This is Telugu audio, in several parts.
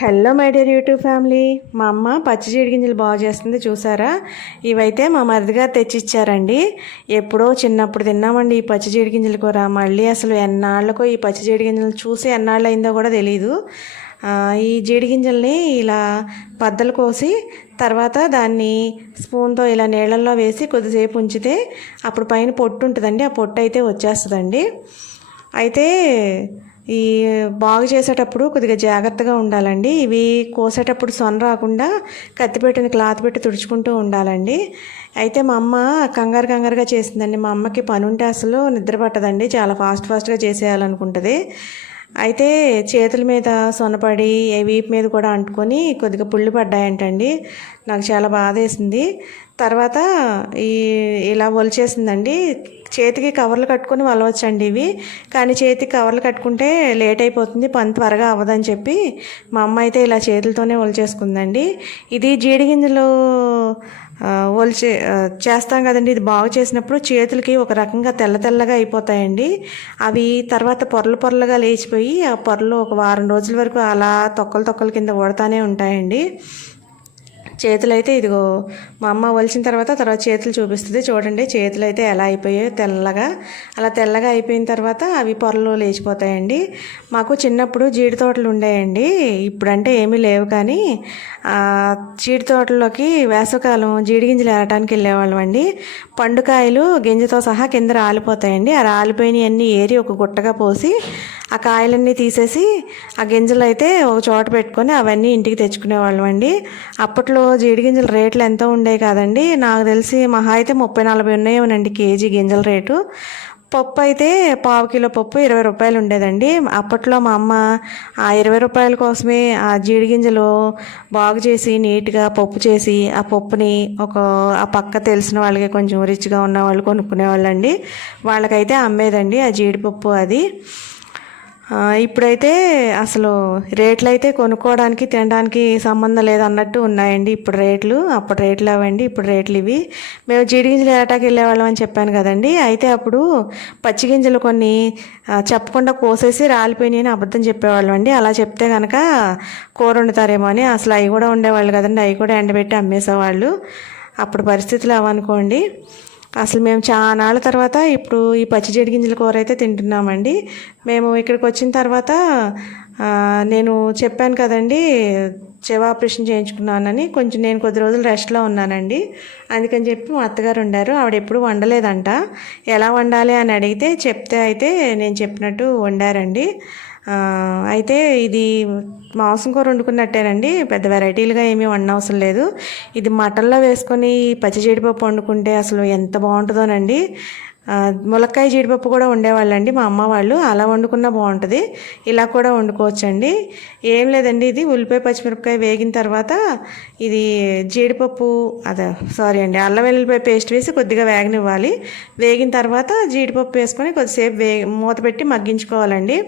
Hello my dear YouTube family మా అమ్మ పచ్చి జీడి గింజలు బాగా చేస్తుంది చూసారా? ఇవైతే మా మరిదిగారు తెచ్చిచ్చారండి. ఎప్పుడో చిన్నప్పుడు తిన్నామండి ఈ పచ్చి జీడిగింజల కూర. మళ్ళీ అసలు ఎన్నాళ్ళకో ఈ పచ్చి జీడిగింజలు చూసి ఎన్నాళ్ళు అయిందో కూడా తెలియదు ఈ జీడి గింజల్ని ఇలా బద్దలు కోసి తర్వాత దాన్ని స్పూన్తో ఇలా నీళ్ళల్లో వేసి కొద్దిసేపు ఉంచితే అప్పుడు పైన పొట్టు ఉంటుందండి. ఆ పొట్టు అయితే వచ్చేస్తుందండి. అయితే ఈ బాగు చేసేటప్పుడు కొద్దిగా జాగ్రత్తగా ఉండాలండి. ఇవి కోసేటప్పుడు సొన రాకుండా కత్తిపెట్టిన క్లాత్ పెట్టి తుడుచుకుంటూ ఉండాలండి. అయితే మా అమ్మ కంగారు కంగారుగా చేసిందండి. మా అమ్మకి పని ఉంటే అసలు నిద్ర పట్టదండి. చాలా ఫాస్ట్ ఫాస్ట్గా చేసేయాలనుకుంటుంది. అయితే చేతుల మీద సొనపడి ఏ వీపు మీద కూడా అంటుకొని కొద్దిగా పుళ్ళు పడ్డాయంటండి. నాకు చాలా బాధ వేసింది తర్వాత ఈ ఇలా ఒలిచేసిందండి. చేతికి కవర్లు కట్టుకొని వలవచ్చండి ఇవి. కానీ చేతికి కవర్లు కట్టుకుంటే లేట్ అయిపోతుంది. పని త్వరగా అవ్వదని చెప్పి మా అమ్మ అయితే ఇలా చేతులతోనే ఒలిచేసుకుందండి. ఇది జీడి గింజలు ఒలిచే చేస్తాం కదండి. ఇది బాగు చేసినప్పుడు చేతులకి ఒక రకంగా తెల్ల తెల్లగా అయిపోతాయండి. అవి తర్వాత పొరలు పొరలుగా లేచిపోయి ఆ పొరలు ఒక వారం రోజుల వరకు అలా తొక్కలు తొక్కల కింద కొడతానే ఉంటాయండి. చేతులు అయితే ఇదిగో మా అమ్మ వలిచిన తర్వాత తర్వాత చేతులు చూపిస్తుంది. చూడండి చేతులు అయితే ఎలా అయిపోయాయో తెల్లగా. అలా తెల్లగా అయిపోయిన తర్వాత అవి పొరలు లేచిపోతాయండి. మాకు చిన్నప్పుడు జీడి తోటలు ఉండేయండి. ఇప్పుడంటే ఏమీ లేవు కానీ జీడి తోటలోకి వేసవకాలం జీడి గింజలు ఏరటానికి వెళ్ళేవాళ్ళం అండి. పండుకాయలు గింజతో సహా కింద రాలిపోతాయండి. ఆ రాలిపోయినవన్నీ ఏరి ఒక గుట్టగా పోసి ఆ కాయలన్నీ తీసేసి ఆ గింజలు అయితే ఒక చోట పెట్టుకొని అవన్నీ ఇంటికి తెచ్చుకునేవాళ్ళం అండి. అప్పట్లో జీడి గింజల రేట్లు ఎంతో ఉండేవి కాదండి. నాకు తెలిసి మహా అయితే ముప్పై నలభై ఉన్నాయేమోనండి కేజీ గింజల రేటు. పప్పు అయితే పావు కిలో పప్పు ఇరవై రూపాయలు ఉండేదండి. అప్పట్లో మా అమ్మ ఆ ఇరవై రూపాయల కోసమే ఆ జీడి గింజలు బాగు చేసి నీట్గా పప్పు చేసి ఆ పప్పుని ఒక ఆ పక్క తెలిసిన వాళ్ళకి కొంచెం రిచ్గా ఉన్న వాళ్ళు కొనుక్కునేవాళ్ళండి. వాళ్ళకైతే అమ్మేదండి ఆ జీడిపప్పు అది. ఇప్పుడైతే అసలు రేట్లు అయితే కొనుక్కోవడానికి తినడానికి సంబంధం లేదన్నట్టు ఉన్నాయండి ఇప్పుడు రేట్లు. అప్పుడు రేట్లు అవండి ఇప్పుడు రేట్లు ఇవి. మేము జీడి గింజలు ఏటాకి వెళ్ళేవాళ్ళం అని చెప్పాను కదండి. అయితే అప్పుడు పచ్చి గింజలు కొన్ని చెప్పకుండా కోసేసి రాలిపోయినాయి అని అబద్ధం చెప్పేవాళ్ళం అండి. అలా చెప్తే కనుక కూర వండుతారేమో అని. అసలు అవి కూడా ఉండేవాళ్ళు కదండి. అవి కూడా ఎండబెట్టి అమ్మేసేవాళ్ళు. అప్పుడు పరిస్థితులు అవనుకోండి అసలు మేము చాలా నాళ్ళ తర్వాత ఇప్పుడు ఈ పచ్చి గింజల కూర అయితే తింటున్నామండి. మేము ఇక్కడికి వచ్చిన తర్వాత నేను చెప్పాను కదండి చెవ ఆపరేషన్ చేయించుకున్నానని కొంచెం నేను కొద్ది రోజులు రెస్ట్లో ఉన్నానండి. అందుకని చెప్పి మా అత్తగారు ఉండారు. ఆవిడ ఎప్పుడు వండలేదంట. ఎలా వండాలి అని అడిగితే చెప్తే అయితే నేను చెప్పినట్టు వండారండి. అయితే ఇది మాంసం కూర వండుకున్నట్టేనండి. పెద్ద వెరైటీలుగా ఏమీ వండనవసరం లేదు. ఇది మటన్లో వేసుకొని పచ్చి జీడిపప్పు వండుకుంటే అసలు ఎంత బాగుంటుందోనండి. ములక్కాయ జీడిపప్పు కూడా ఉండేవాళ్ళండి మా అమ్మ వాళ్ళు. అలా వండుకున్నా బాగుంటుంది. ఇలా కూడా వండుకోవచ్చండి. ఏం లేదండి ఇది ఉల్లిపాయ పచ్చిమిరపకాయ వేగిన తర్వాత ఇది జీడిపప్పు అదే సారీ అండి అల్లం వెల్లుల్లిపాయ పేస్ట్ వేసి కొద్దిగా వేగనివ్వాలి. వేగిన తర్వాత జీడిపప్పు వేసుకొని కొద్దిసేపు వే మూత పెట్టి మగ్గించుకోవాలండి.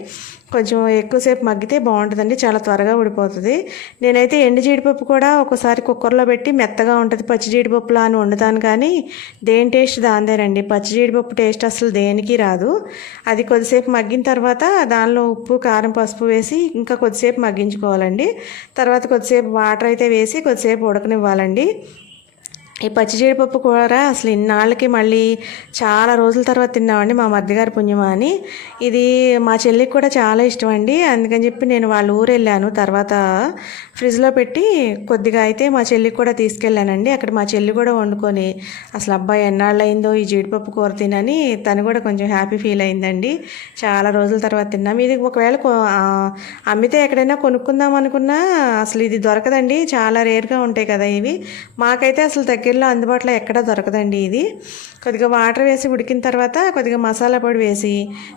కొంచెం ఎక్కువసేపు మగ్గితే బాగుంటుందండి చాలా త్వరగా ఉడిపోతుంది నేనైతే ఎండు జీడిపప్పు కూడా ఒకసారి కుక్కర్లో పెట్టి మెత్తగా ఉంటుంది పచ్చి జీడిపప్పులా అని వండుతాను కానీ దేని టేస్ట్ దాందేనండి పచ్చి జీడిపప్పు టేస్ట్ అసలు దేనికి రాదు. అది కొద్దిసేపు మగ్గిన తర్వాత దానిలో ఉప్పు కారం పసుపు వేసి ఇంకా కొద్దిసేపు మగ్గించుకోవాలండి. తర్వాత కొద్దిసేపు వాటర్ అయితే వేసి కొద్దిసేపు ఉడకనివ్వాలండి. ఈ పచ్చి జీడిపప్పు కూర అసలు ఇన్నాళ్ళకి మళ్ళీ చాలా రోజుల తర్వాత తిన్నామండి మా మధ్యగారి పుణ్యమా అని. ఇది మా చెల్లికి కూడా చాలా ఇష్టం అండి. అందుకని చెప్పి నేను వాళ్ళ ఊరు వెళ్ళాను. తర్వాత ఫ్రిడ్జ్లో పెట్టి కొద్దిగా అయితే మా చెల్లికి కూడా తీసుకెళ్ళానండి. అక్కడ మా చెల్లి కూడా వండుకొని అసలు అబ్బాయి ఎన్నాళ్ళు అయిందో ఈ జీడిపప్పు కూర తినని తను కూడా కొంచెం హ్యాపీ ఫీల్ అయిందండి. చాలా రోజుల తర్వాత తిన్నాం. ఇది ఒకవేళ అమ్మితే ఎక్కడైనా కొనుక్కుందాం అనుకున్నా అసలు ఇది దొరకదండి. చాలా రేర్గా ఉంటాయి కదా ఇవి. మాకైతే అసలు దగ్గరలో అందుబాటులో ఎక్కడా దొరకదండి ఇది. కొద్దిగా వాటర్ వేసి ఉడికిన తర్వాత కొద్దిగా మసాలా పొడి వేసి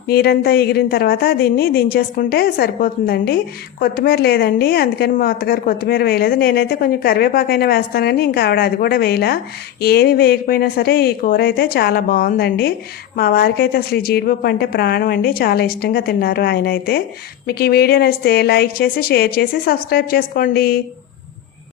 నీరంతా ఎగిరిన తర్వాత దీన్ని దించేసుకుంటే సరిపోతుందండి. కొత్తిమీర లేదండి అందుకని మా అత్తగారు కొత్తిమీర వేయలేదు. నేనైతే కొంచెం కరివేపాకైనా వేస్తాను కానీ ఇంకా ఆవిడ అది కూడా వేయలా. ఏమి వేయకపోయినా సరే ఈ కూర అయితే చాలా బాగుందండి. మా వారికి అయితే అసలు ఈ జీడిపప్పు అంటే ప్రాణం అండి. చాలా ఇష్టంగా తిన్నారు ఆయన అయితే. మీకు ఈ వీడియో నచ్చితే లైక్ చేసి షేర్ చేసి సబ్స్క్రైబ్ చేసుకోండి.